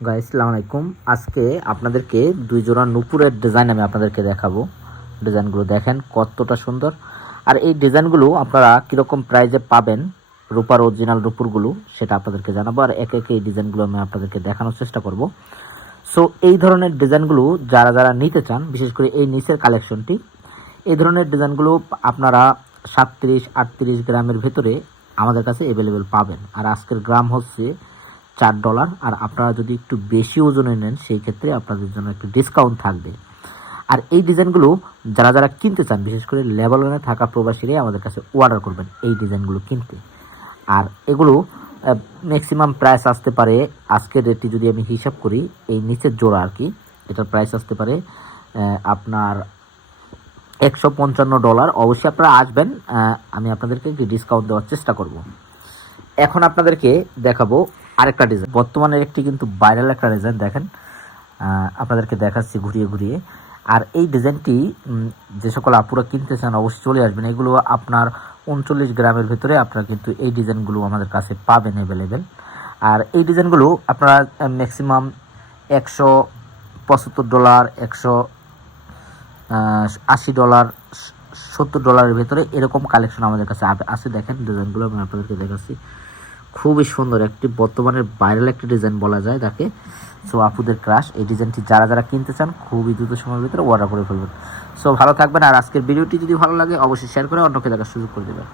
Guys আসসালামু আলাইকুম। আজকে আপনাদেরকে দুই জোড়া নুপুরের ডিজাইন আমি আপনাদেরকে দেখাবো। ডিজাইনগুলো দেখেন কতটা সুন্দর। আর এই ডিজাইনগুলো আপনারা কীরকম প্রাইজে পাবেন, রূপার অরিজিনাল নুপুরগুলো সেটা আপনাদেরকে জানাবো। আর একে একে এই ডিজাইনগুলো আমি আপনাদেরকে দেখানোর চেষ্টা করব। সো এই ধরনের ডিজাইনগুলো যারা যারা নিতে চান, বিশেষ করে এই নিচের কালেকশনটি, এই ধরনের ডিজাইনগুলো আপনারা 37-38 গ্রামের ভেতরে আমাদের কাছে অ্যাভেলেবেল পাবেন। আর আজকের গ্রাম হচ্ছে $4। আর আপনারা যদি একটু বেশি ওজনে নেন সেই ক্ষেত্রে আপনাদের জন্য একটু ডিসকাউন্ট থাকবে। আর এই ডিজাইনগুলো যারা যারা কিনতে চান, বিশেষ করে লেবাননে থাকা প্রবাসীরাই আমাদের কাছে অর্ডার করবেন এই ডিজাইনগুলো কিনতে। আর এগুলো ম্যাক্সিমাম প্রাইস আসতে পারে, আজকের রেটটি যদি আমি হিসাব করি, এই নিচের জোড়া আর কি, এটার প্রাইস আসতে পারে আপনার $155। অবশ্যই আপনারা আসবেন, আমি আপনাদেরকে ডিসকাউন্ট দেওয়ার চেষ্টা করব। এখন আপনাদেরকে দেখাবো আরেকটা ডিজাইন, বর্তমানে একটি কিন্তু ভাইরাল একটা ডিজাইন। দেখেন আপনাদেরকে দেখাচ্ছি ঘুরিয়ে ঘুরিয়ে। আর এই ডিজাইনটি যে সকল আপুরা কিনতে চান অবশ্যই চলে আসবেন। এগুলো আপনার 39 গ্রামের ভেতরে আপনারা কিন্তু এই ডিজাইনগুলো আমাদের কাছে পাবেন অ্যাভেলেবেল। আর এই ডিজাইনগুলো আপনারা ম্যাক্সিমাম $175, $180, $70 ভেতরে এরকম কালেকশন আমাদের কাছে আছে। দেখেন ডিজাইনগুলো আমি আপনাদেরকে দেখাচ্ছি, খুবই সুন্দর একটি বর্তমানে ভাইরাল একটি ডিজাইন বলা যায় তাকে। সো আপুদের ক্রাশ এই ডিজাইনটি যারা যারা কিনতে চান খুবই দ্রুত সময়ের ভিতরে অর্ডার করে ফেলবেন। সো ভালো থাকবেন। আর আজকের ভিডিওটি যদি ভালো লাগে অবশ্যই শেয়ার করে অন্যকে দেখার সুযোগ করে দেবেন।